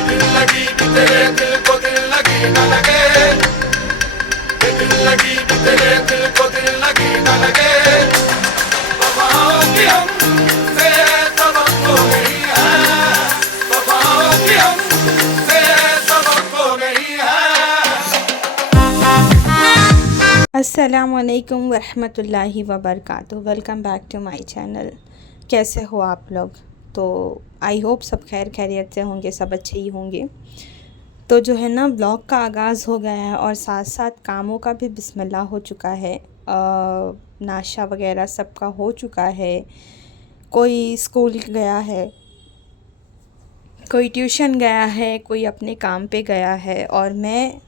दिल लगी कि तेरे दिल को दिल लगी न लगे, ये दिल लगी कि तेरे दिल को दिल लगी न लगे। वफाओं की हमसे तवक्को नहीं है, वफाओं की हमसे तवक्को नहीं है। अस्सलामुअलैकुम वरहमतुल्लाहि वबरकातुहू। Welcome back to my channel. कैसे हो आप लोग? तो आई होप सब खैर खैरियत से होंगे, सब अच्छे ही होंगे। तो जो है ना, ब्लॉग का आगाज़ हो गया है और साथ साथ कामों का भी बिस्मिल्लाह हो चुका है। नाश्ता वगैरह सबका हो चुका है। कोई स्कूल गया है, कोई ट्यूशन गया है, कोई अपने काम पे गया है, और मैं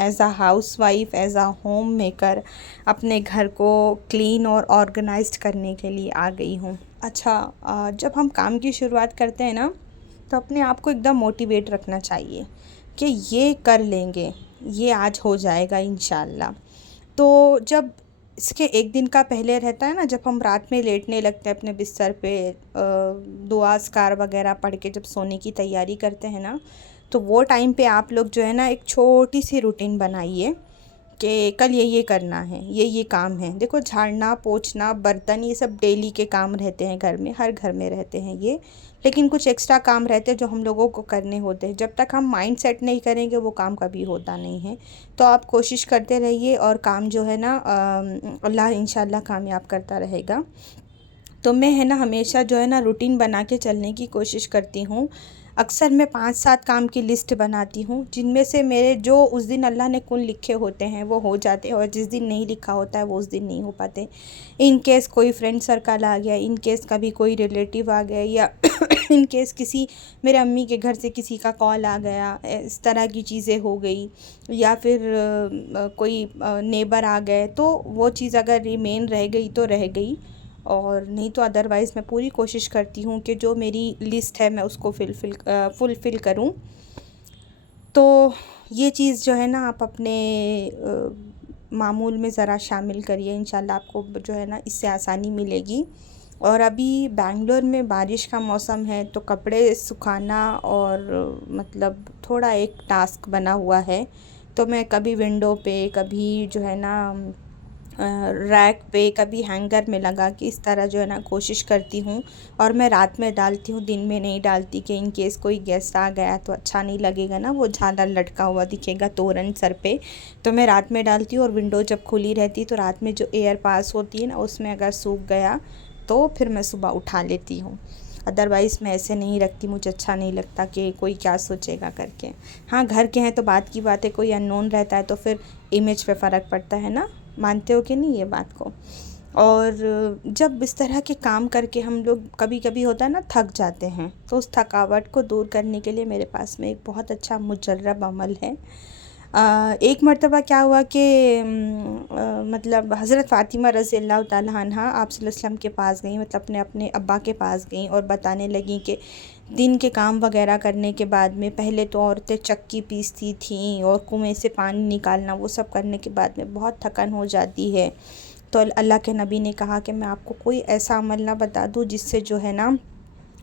as a house wife, as a home maker अपने घर को क्लीन और ऑर्गेनाइज्ड करने के लिए आ गई हूँ। अच्छा, जब हम काम की शुरुआत करते हैं ना, तो अपने आप को एकदम मोटिवेट रखना चाहिए कि ये कर लेंगे, ये आज हो जाएगा इंशाल्लाह। तो जब इसके एक दिन का पहले रहता है ना, जब हम रात में लेटने लगते हैं अपने बिस्तर पे, दुआ अस्कार वगैरह पढ़ के जब सोने की तैयारी करते हैं ना, तो वो टाइम पे आप लोग जो है ना, एक छोटी सी रूटीन बनाइए कि कल ये करना है, ये काम है। देखो, झाड़ना पोंछना बर्तन ये सब डेली के काम रहते हैं, घर में हर घर में रहते हैं ये। लेकिन कुछ एक्स्ट्रा काम रहते हैं जो हम लोगों को करने होते हैं। जब तक हम माइंड सेट नहीं करेंगे वो काम कभी होता नहीं है। तो आप कोशिश करते रहिए और काम जो है ना, अल्लाह इंशाल्लाह कामयाब करता रहेगा। तो मैं है ना, हमेशा जो है ना, रूटीन बना के चलने की कोशिश करती हूँ। अक्सर मैं 5-7 काम की लिस्ट बनाती हूँ, जिनमें से मेरे जो उस दिन अल्लाह ने कुन लिखे होते हैं वो हो जाते हैं, और जिस दिन नहीं लिखा होता है वो उस दिन नहीं हो पाते। इन केस कोई फ्रेंड सर्कल आ गया, इन केस कभी कोई रिलेटिव आ गया, या इन केस किसी मेरे अम्मी के घर से किसी का कॉल आ गया, इस तरह की चीज़ें हो गई, या फिर कोई नेबर आ गए, तो वो चीज़ अगर रिमेन रह गई तो रह गई, और नहीं तो अदरवाइज़ मैं पूरी कोशिश करती हूँ कि जो मेरी लिस्ट है मैं उसको फुलफ़िल करूँ। तो ये चीज़ जो है ना, आप अपने मामूल में ज़रा शामिल करिए, इंशाल्लाह आपको जो है ना इससे आसानी मिलेगी। और अभी बेंगलोर में बारिश का मौसम है, तो कपड़े सुखाना और मतलब थोड़ा एक टास्क बना हुआ है। तो मैं कभी विंडो पे, कभी जो है ना रैक पे, कभी हैंगर में लगा के इस तरह जो है ना कोशिश करती हूँ। और मैं रात में डालती हूँ, दिन में नहीं डालती, कि इन केस कोई गेस्ट आ गया तो अच्छा नहीं लगेगा ना, वो झालर लटका हुआ दिखेगा तोरण सर पे। तो मैं रात में डालती हूँ, और विंडो जब खुली रहती है तो रात में जो एयर पास होती है ना, उसमें अगर सूख गया तो फिर मैं सुबह उठा लेती हूँ। अदरवाइज़ मैं ऐसे नहीं रखती, मुझे अच्छा नहीं लगता कि कोई क्या सोचेगा करके। हाँ, घर के हैं तो बात की बात है, कोई अननोन रहता है तो फिर इमेज पे फ़र्क पड़ता है ना। मानते हो कि नहीं ये बात को? और जब इस तरह के काम करके हम लोग, कभी कभी होता है ना, थक जाते हैं, तो उस थकावट को दूर करने के लिए मेरे पास में एक बहुत अच्छा मुजर्रब अमल है। एक मर्तबा क्या हुआ कि मतलब हज़रत फ़ातिमा रज़ी अल्लाह ताला अन्हा आप सल्लल्लाहु अलैहि वसल्लम के पास गई, मतलब अपने अपने अब्बा के पास गई, और बताने लगी कि दिन के काम वगैरह करने के बाद में पहले तो औरतें चक्की पीसती थीं और कुएं से पानी निकालना, वो सब करने के बाद में बहुत थकन हो जाती है। तो अल्लाह के नबी ने कहा कि मैं आपको कोई ऐसा अमल ना बता दूँ जिससे जो है ना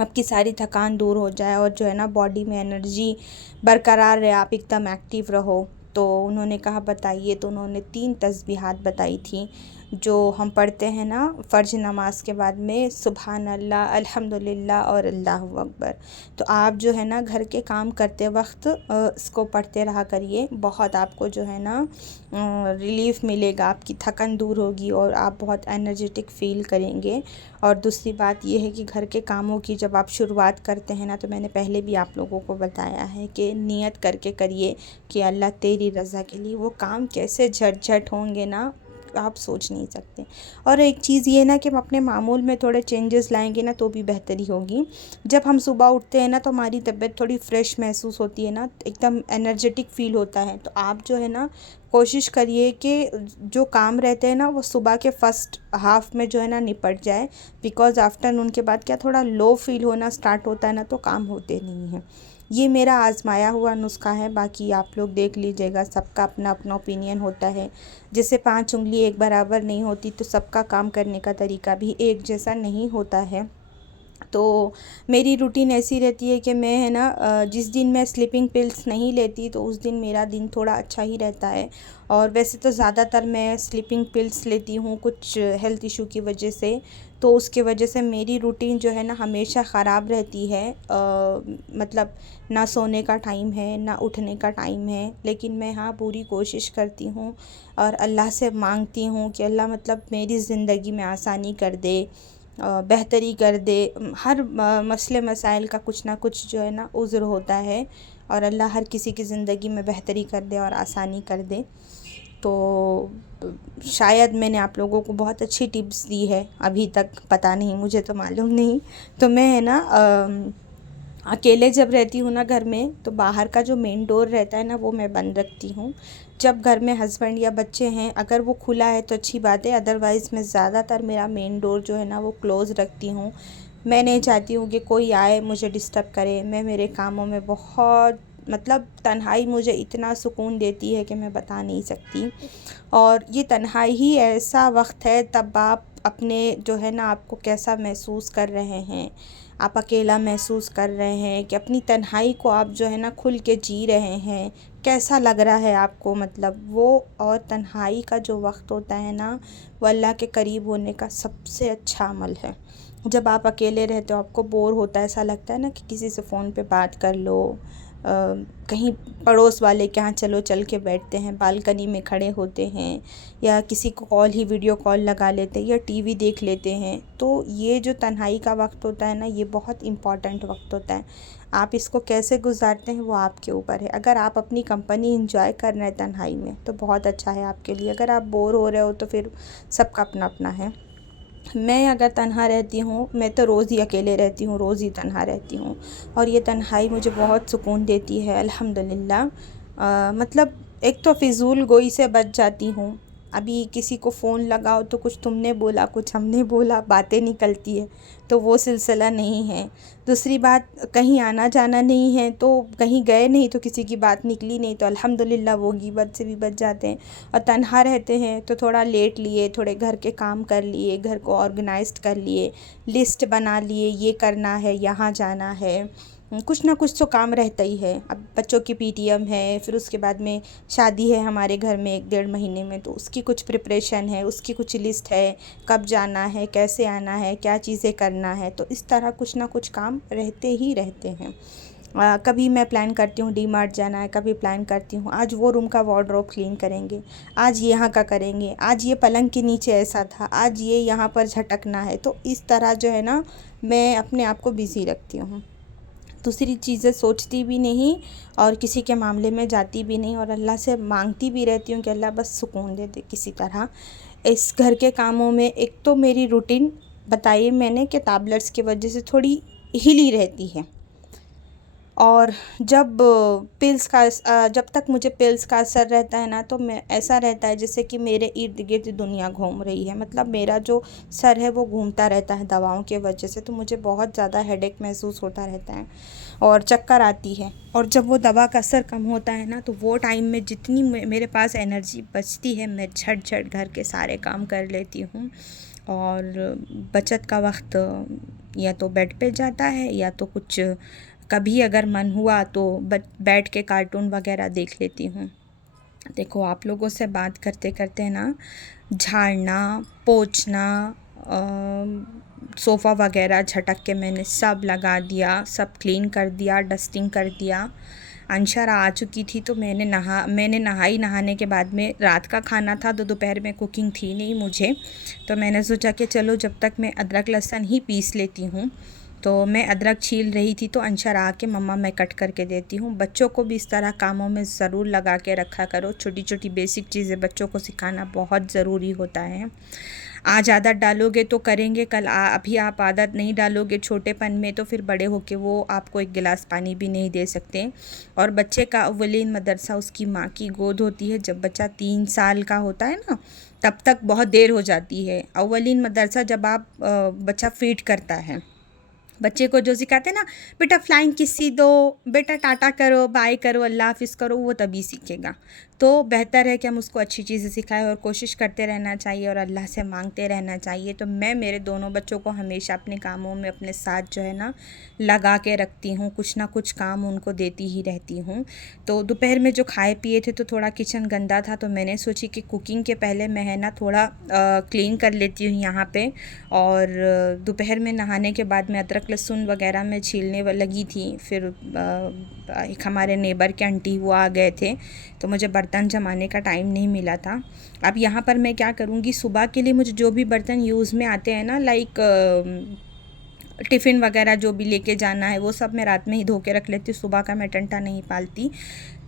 आपकी सारी थकान दूर हो जाए, और जो है ना बॉडी में एनर्जी बरकरार रहे, आप एकदम एक्टिव रहो। तो उन्होंने कहा बताइए, तो उन्होंने 3 तस्बीहात बताई थी जो हम पढ़ते हैं ना फ़र्ज नमाज के बाद में, सुबहान अल्लाह, अल्हम्दुलिल्लाह और अल्लाहु अकबर। तो आप जो है ना घर के काम करते वक्त इसको पढ़ते रहा करिए, बहुत आपको जो है ना रिलीफ़ मिलेगा, आपकी थकन दूर होगी और आप बहुत एनर्जेटिक फ़ील करेंगे। और दूसरी बात ये है कि घर के कामों की जब आप शुरुआत करते हैं ना, तो मैंने पहले भी आप लोगों को बताया है कि नियत करके करिए कि अल्लाह तेरी रज़ा के लिए। वो काम कैसे झट होंगे ना, आप सोच नहीं सकते। और एक चीज़ ये ना कि हम अपने मामूल में थोड़े चेंजेस लाएंगे ना, तो भी बेहतरी होगी। जब हम सुबह उठते हैं ना, तो हमारी तबीयत थोड़ी फ्रेश महसूस होती है ना, एकदम एनर्जेटिक फ़ील होता है। तो आप जो है ना कोशिश करिए कि जो काम रहते हैं ना, वो सुबह के फ़र्स्ट हाफ़ में जो है ना निपट जाए, बिकॉज़ आफ्टरनून के बाद क्या थोड़ा लो फ़ील होना स्टार्ट होता है ना, तो काम होते नहीं हैं। ये मेरा आज़माया हुआ नुस्खा है, बाकी आप लोग देख लीजिएगा, सबका अपना अपना ओपिनियन होता है। जैसे 5 उँगली एक बराबर नहीं होती, तो सबका काम करने का तरीका भी एक जैसा नहीं होता है। तो मेरी रूटीन ऐसी रहती है कि मैं है ना जिस दिन मैं स्लीपिंग पिल्स नहीं लेती तो उस दिन मेरा दिन थोड़ा अच्छा ही रहता है। और वैसे तो ज़्यादातर मैं स्लीपिंग पिल्स लेती हूँ कुछ हेल्थ इशू की वजह से, तो उसके वजह से मेरी रूटीन जो है ना हमेशा ख़राब रहती है। मतलब ना सोने का टाइम है ना उठने का टाइम है, लेकिन मैं हाँ पूरी कोशिश करती हूँ और अल्लाह से मांगती हूँ कि अल्लाह मतलब मेरी ज़िंदगी में आसानी कर दे, बेहतरी कर दे। हर मसले मसाइल का कुछ ना कुछ जो है ना उज़्र होता है, और अल्लाह हर किसी की ज़िंदगी में बेहतरी कर दे और आसानी कर दे। तो शायद मैंने आप लोगों को बहुत अच्छी टिप्स दी है अभी तक, पता नहीं, मुझे तो मालूम नहीं। तो मैं है ना अकेले जब रहती हूँ ना घर में, तो बाहर का जो मेन डोर रहता है ना वो मैं बंद रखती हूँ। जब घर में हस्बैंड या बच्चे हैं अगर वो खुला है तो अच्छी बात है, अदरवाइज़ मैं ज़्यादातर मेरा मेन डोर जो है ना वो क्लोज़ रखती हूँ। मैं नहीं चाहती हूँ कि कोई आए मुझे डिस्टर्ब करे। मैं मेरे कामों में बहुत मतलब तन्हाई मुझे इतना सुकून देती है कि मैं बता नहीं सकती। और ये तन्हाई ही ऐसा वक्त है तब आप अपने जो है ना आपको कैसा महसूस कर रहे हैं, आप अकेला महसूस कर रहे हैं कि अपनी तन्हाई को आप जो है ना खुल के जी रहे हैं, कैसा लग रहा है आपको, मतलब वो। और तन्हाई का जो वक्त होता है ना वो अल्लाह के करीब होने का सबसे अच्छा अमल है। जब आप अकेले रहते हो आपको बोर होता है, ऐसा लगता है ना कि किसी से फ़ोन पे बात कर लो, कहीं पड़ोस वाले के यहाँ चलो चल के बैठते हैं, बालकनी में खड़े होते हैं, या किसी को कॉल ही वीडियो कॉल लगा लेते हैं, या टीवी देख लेते हैं। तो ये जो तन्हाई का वक्त होता है ना ये बहुत इम्पॉर्टेंट वक्त होता है। आप इसको कैसे गुजारते हैं वो आपके ऊपर है। अगर आप अपनी कंपनी इंजॉय कर रहे हैं तन्हाई में तो बहुत अच्छा है आपके लिए, अगर आप बोर हो रहे हो तो फिर सबका अपना अपना है। मैं अगर तन्हा रहती हूँ, मैं तो रोज़ ही अकेले रहती हूँ, रोज़ ही तन्हा रहती हूँ, और ये तन्हाई मुझे बहुत सुकून देती है अल्हम्दुलिल्लाह। मतलब एक तो फ़िज़ूल गोई से बच जाती हूँ। अभी किसी को फ़ोन लगाओ तो कुछ तुमने बोला कुछ हमने बोला, बातें निकलती है, तो वो सिलसिला नहीं है। दूसरी बात, कहीं आना जाना नहीं है तो कहीं गए नहीं तो किसी की बात निकली नहीं, तो अल्हम्दुलिल्लाह वो गीबत से भी बच जाते हैं। और तन्हा रहते हैं तो थोड़ा लेट लिए, थोड़े घर के काम कर लिए, घर को ऑर्गेनाइज्ड कर लिए, लिस्ट बना लिए, ये करना है, यहाँ जाना है, कुछ ना कुछ तो काम रहता ही है। अब बच्चों की पीटीएम है, फिर उसके बाद में शादी है हमारे घर में 1 डेढ़ महीने में, तो उसकी कुछ प्रिपरेशन है, उसकी कुछ लिस्ट है, कब जाना है, कैसे आना है, क्या चीज़ें करना है। तो इस तरह कुछ ना कुछ काम रहते ही रहते हैं। कभी मैं प्लान करती हूँ डी मार्ट जाना है, कभी प्लान करती हूँ आज वो रूम का वार्डरोब क्लीन करेंगे, आज यहाँ का करेंगे, आज ये पलंग के नीचे ऐसा था, आज ये यहाँ पर झटकना है। तो इस तरह जो है ना मैं अपने आप को बिज़ी रखती हूँ, दूसरी चीज़ें सोचती भी नहीं और किसी के मामले में जाती भी नहीं, और अल्लाह से मांगती भी रहती हूँ कि अल्लाह बस सुकून दे दे किसी तरह। इस घर के कामों में एक तो मेरी रूटीन बताई मैंने कि टैबलेट्स की वजह से थोड़ी हिली रहती है, और जब पिल्स का जब तक मुझे पिल्स का असर रहता है ना तो मैं ऐसा रहता है जैसे कि मेरे इर्द गिर्द दुनिया घूम रही है, मतलब मेरा जो सर है वो घूमता रहता है दवाओं के वजह से। तो मुझे बहुत ज़्यादा हेडेक महसूस होता रहता है और चक्कर आती है, और जब वो दवा का असर कम होता है ना तो वो टाइम में जितनी मेरे पास एनर्जी बचती है मैं झट झट घर के सारे काम कर लेती हूँ। और बचत का वक्त या तो बेड पे जाता है या तो कुछ कभी अगर मन हुआ तो बैठ के कार्टून वगैरह देख लेती हूँ। देखो आप लोगों से बात करते करते ना झाड़ना पोंछना सोफ़ा वगैरह झटक के मैंने सब लगा दिया, सब क्लीन कर दिया, डस्टिंग कर दिया। अंशरा आ चुकी थी तो मैंने नहाने के बाद में रात का खाना था तो दोपहर में कुकिंग थी नहीं मुझे, तो मैंने सोचा कि चलो जब तक मैं अदरक लहसुन ही पीस लेती हूँ। तो मैं अदरक छील रही थी तो अंशरा आके मम्मा मैं कट करके देती हूँ। बच्चों को भी इस तरह कामों में ज़रूर लगा के रखा करो, छोटी छोटी बेसिक चीज़ें बच्चों को सिखाना बहुत ज़रूरी होता है। आज आदत डालोगे तो करेंगे, कल अभी आप आदत नहीं डालोगे छोटेपन में तो फिर बड़े होके वो आपको एक गिलास पानी भी नहीं दे सकते। और बच्चे का अव्वलीन मदरसा उसकी माँ की गोद होती है। जब बच्चा 3 साल का होता है ना तब तक बहुत देर हो जाती है। अव्वलीन मदरसा जब आप बच्चा फीड करता है बच्चे को जो सिखाते हैं ना, बेटा फ्लाइंग किस सी दो, बेटा टाटा करो, बाय करो, अल्लाह हाफिज़ करो, वो तभी सीखेगा। तो बेहतर है कि हम उसको अच्छी चीज़ें सिखाएं और कोशिश करते रहना चाहिए और अल्लाह से मांगते रहना चाहिए। तो मैं मेरे दोनों बच्चों को हमेशा अपने कामों में अपने साथ जो है ना लगा के रखती हूँ, कुछ ना कुछ काम उनको देती ही रहती हूँ। तो दोपहर में जो खाए पिए थे तो थोड़ा किचन गंदा था, तो मैंने सोची कि कुकिंग के पहले मैं है ना थोड़ा क्लीन कर लेती हूँ यहाँ पे। और दोपहर में नहाने के बाद मैं अदरक लहसुन वगैरह में छीलने लगी थी। फिर एक हमारे नेबर के आंटी वो आ गए थे, तो मुझे बर्तन जमाने का टाइम नहीं मिला था। अब यहाँ पर मैं क्या करूँगी, सुबह के लिए मुझे जो भी बर्तन यूज़ में आते हैं ना, लाइक टिफ़िन वगैरह जो भी लेके जाना है वो सब मैं रात में ही धो के रख लेती हूँ, सुबह का मैं टंटा नहीं पालती।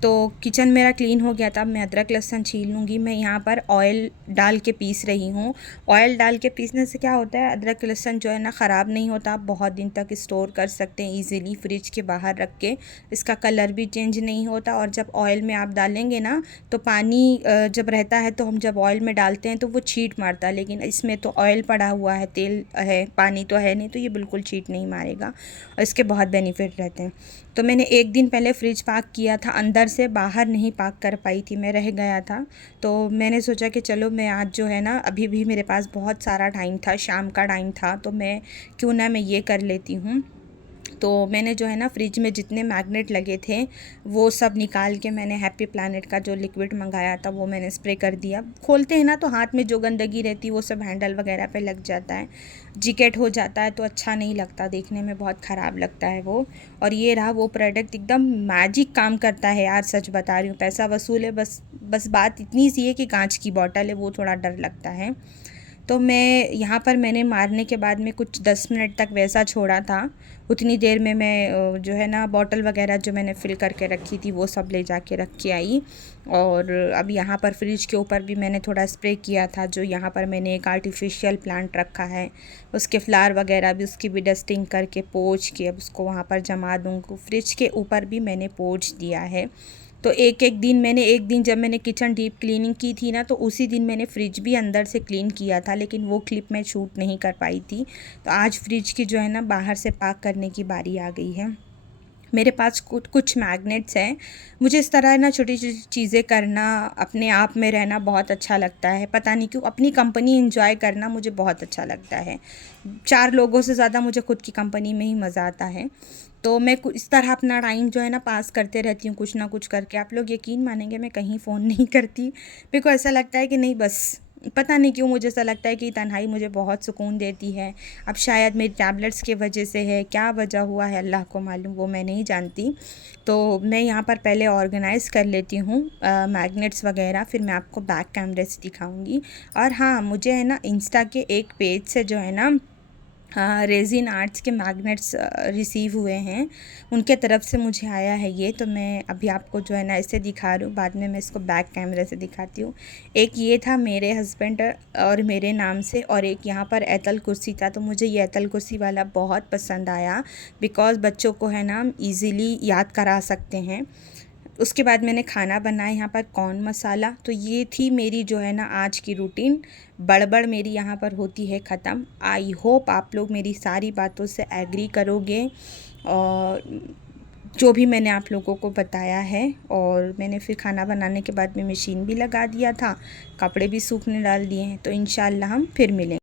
तो किचन मेरा क्लीन हो गया था, अब मैं अदरक लहसुन छील लूँगी। मैं यहाँ पर ऑयल डाल के पीस रही हूँ। ऑयल डाल के पीसने से क्या होता है, अदरक लहसुन जो है ना ख़राब नहीं होता, आप बहुत दिन तक स्टोर कर सकते हैं ईज़िली फ्रिज के बाहर रख के। इसका कलर भी चेंज नहीं होता। और जब ऑयल में आप डालेंगे ना तो पानी जब रहता है तो हम जब ऑयल में डालते हैं तो वो छींट मारता है, लेकिन इसमें तो ऑयल पड़ा हुआ है, तेल है, पानी तो है नहीं, तो ये बिल्कुल छींट नहीं मारेगा और इसके बहुत बेनिफिट रहते हैं। तो मैंने एक दिन पहले फ्रिज पाक किया था, अंदर से बाहर नहीं पाक कर पाई थी मैं, रह गया था। तो मैंने सोचा कि चलो मैं आज जो है ना, अभी भी मेरे पास बहुत सारा टाइम था, शाम का टाइम था, तो मैं क्यों ना मैं ये कर लेती हूँ। तो मैंने जो है ना फ्रिज में जितने मैग्नेट लगे थे वो सब निकाल के मैंने हैप्पी प्लैनेट का जो लिक्विड मंगाया था वो मैंने स्प्रे कर दिया। खोलते हैं ना तो हाथ में जो गंदगी रहती है वो सब हैंडल वगैरह पे लग जाता है, जिकेट हो जाता है, तो अच्छा नहीं लगता, देखने में बहुत ख़राब लगता है वो। और ये रहा वो प्रोडक्ट, एकदम मैजिक काम करता है यार, सच बता रही हूँ। पैसा वसूल है, बस बात इतनी सी है कि कांच की बॉटल है, वो थोड़ा डर लगता है। तो मैं यहाँ पर मैंने मारने के बाद में कुछ 10 मिनट तक वैसा छोड़ा था। उतनी देर में मैं जो है ना बॉटल वगैरह जो मैंने फ़िल करके रखी थी वो सब ले जाके रख के आई। और अब यहाँ पर फ्रिज के ऊपर भी मैंने थोड़ा स्प्रे किया था। जो यहाँ पर मैंने एक आर्टिफिशियल प्लांट रखा है उसके फ्लावर वगैरह भी, उसकी भी डस्टिंग करके पोंछ के अब उसको वहाँ पर जमा दूँगी। फ्रिज के ऊपर भी मैंने पोंछ दिया है। तो एक दिन जब मैंने किचन डीप क्लीनिंग की थी ना, तो उसी दिन मैंने फ्रिज भी अंदर से क्लीन किया था, लेकिन वो क्लिप मैं शूट नहीं कर पाई थी। तो आज फ्रिज की जो है ना बाहर से पाक करने की बारी आ गई है। मेरे पास कुछ मैग्नेट्स हैं। मुझे इस तरह ना छोटी छोटी चीज़ें करना, अपने आप में रहना बहुत अच्छा लगता है। पता नहीं क्यों, अपनी कंपनी एंजॉय करना मुझे बहुत अच्छा लगता है। 4 लोगों से ज़्यादा मुझे खुद की कंपनी में ही मज़ा आता है। तो मैं इस तरह अपना टाइम जो है ना पास करते रहती हूँ, कुछ ना कुछ करके। आप लोग यकीन मानेंगे मैं कहीं फ़ोन नहीं करती। मेरे को ऐसा लगता है कि नहीं, बस पता नहीं क्यों मुझे ऐसा लगता है कि तन्हाई मुझे बहुत सुकून देती है। अब शायद मेरी टैबलेट्स की वजह से है, क्या वजह हुआ है अल्लाह को मालूम, वो मैं नहीं जानती। तो मैं यहाँ पर पहले ऑर्गेनाइज़ कर लेती हूँ मैग्नेट्स वगैरह, फिर मैं आपको बैक कैमरे से दिखाऊँगी। और हाँ, मुझे है ना इंस्टा के एक पेज से जो है ना रेजिन आर्ट्स के मैग्नेट्स रिसीव हुए हैं, उनके तरफ से मुझे आया है ये। तो मैं अभी आपको जो है ना ऐसे दिखा रही हूँ, बाद में मैं इसको बैक कैमरे से दिखाती हूँ। एक ये था मेरे हस्बैंड और मेरे नाम से, और एक यहाँ पर एतल कुर्सी था। तो मुझे ये एतल कुर्सी वाला बहुत पसंद आया, बिकॉज़ बच्चों को है ना ईज़िली याद करा सकते हैं। उसके बाद मैंने खाना बनाया यहाँ पर कॉर्न मसाला। तो ये थी मेरी जो है ना आज की रूटीन। बड़बड़ मेरी यहाँ पर होती है ख़त्म। आई होप आप लोग मेरी सारी बातों से एग्री करोगे और जो भी मैंने आप लोगों को बताया है। और मैंने फिर खाना बनाने के बाद में मशीन भी लगा दिया था, कपड़े भी सूखने डाल दिए हैं। तो इंशाल्लाह हम फिर मिलेंगे।